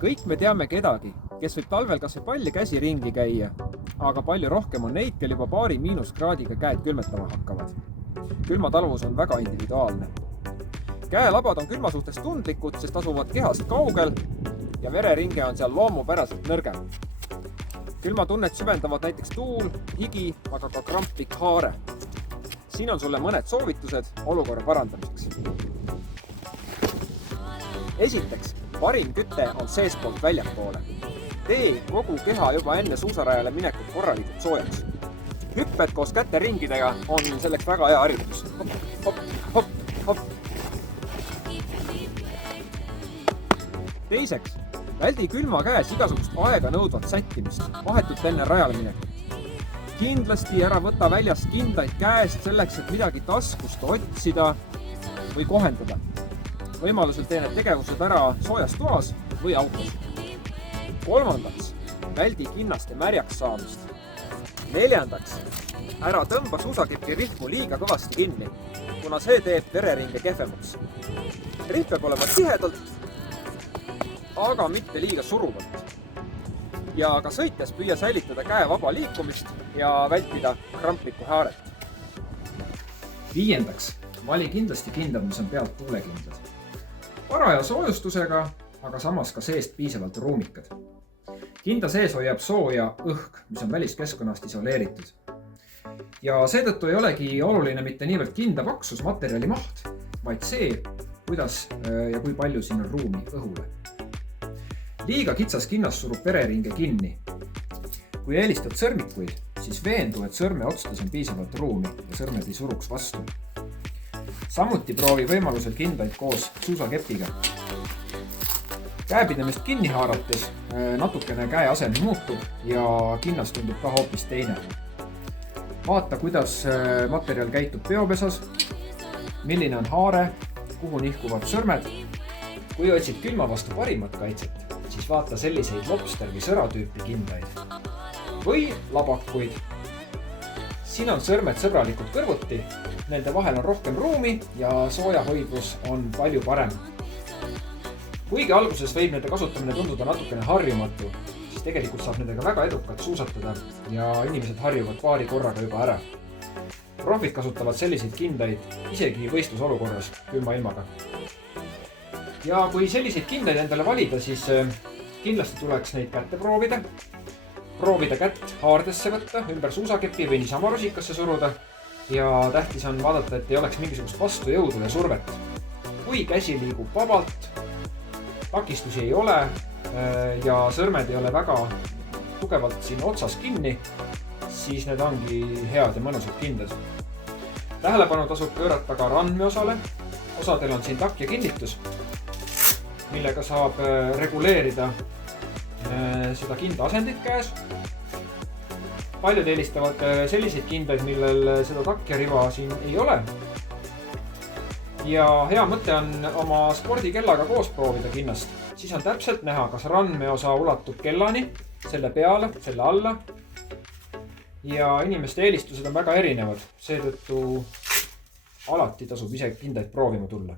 Kõik me teame kedagi, kes võib talvel kas või palli käsi ringi käia, aga palju rohkem on neid, kel juba paari miinuskraadiga käed külmetama hakkavad. Külmataluvus on väga individuaalne. Käelabad on külma suhtes tundlikud, sest asuvad kehast kaugel ja vereringe on seal loomupäraselt nõrgem. Külmatunnet süvendavad näiteks tuul, higi, aga ka kramplik haare. Siin on sulle mõned soovitused olukorra parandamiseks. Esiteks, parim küte on seespoolt väljapoole. Tee kogu keha juba enne suusarajale minekut korralikult soojaks. Hüpped koos käteringidega on selleks väga hea harjutus. Hop, hop, hop. Teiseks, väldi külma käes igasugust aega nõudvat sättimist, vahetult enne rajale minekut. Kindlasti ära võta väljast kindaid käest selleks, et midagi taskust otsida või kohendada. Võimalusel tee need tegevused ära soojas toas või autos. Kolmandaks, väldi kinnaste märjaks saamist. Neljandaks, ära tõmba suusakeppi rihmu liiga kõvasti kinni, kuna see teeb vereringe kehvemaks. Rihm peab olema tihedalt, aga mitte liiga suruvalt. Ja ka sõites püüa säilitada käe vaba liikumist ja vältida kramplikku haaret. Viiendaks, vali kindlasti kindad, mis on pealt tuulekindlad. Paraja soojustusega, aga samas ka seest piisavalt ruumikad. Kinda sees hoiab sooja õhk, mis on väliskeskkonnast isoleeritud. Ja seetõttu ei olegi oluline mitte niivõrd kinda paksus materjali maht, vaid see, kuidas ja kui palju siin on ruumi õhule. Liiga kitsas kinnas surub vereringe kinni. Kui eelistad sõrmikuid, siis veendu, et sõrme otstes on piisavalt ruumi ja sõrmed ei suruks vastu. Samuti proovi võimalusel kindaid koos suusakepiga. Käepidamist kinni haarates natukene käe asem muutub ja kinnas tundub ka hoopis teine. Vaata, kuidas materjal käitub peopesas, milline on haare, kuhu nihkuvad sõrmed. Kui otsid külma vastu parimat kaitset, siis vaata selliseid lobster või sõratüüpi kindaid või labakuid. Siin on sõrmed sõbralikult kõrvuti, nende vahel on rohkem ruumi ja soojahoidlus on palju parem. Kuigi alguses võib nende kasutamine tunduda natukene harjumatu, siis tegelikult saab nendega väga edukalt suusatada ja inimesed harjuvad paari korraga juba ära. Profid kasutavad selliseid kindaid isegi võistlusolukorras külma ilmaga. Ja kui selliseid kindaid endale valida, siis kindlasti tuleks neid kätte proovida. Proovida kätt haardesse võtta, ümber suusakepi või niisama rusikasse suruda. Ja tähtis on vaadata, et ei oleks mingisugust vastujõudu ja survet. Kui käsi liigub vabalt, takistusi ei ole ja sõrmed ei ole väga tugevalt siin otsas kinni, siis need ongi head ja mõnusad kindad. Tähelepanu tasub pöörata ka randmeosale. Osadel on siin takk ja kinnitus, millega saab reguleerida seda kinda asendit käes. Paljud eelistavad selliseid kindaid, millel seda takk ja riva siin ei ole. Ja hea mõte on oma spordikellaga koos proovida kinnast. Siis on täpselt näha, kas randmeosa ulatub kellani, selle peale, selle alla. Ja inimeste eelistused on väga erinevad. Seetõttu alati tasub ise kindaid proovima tulla.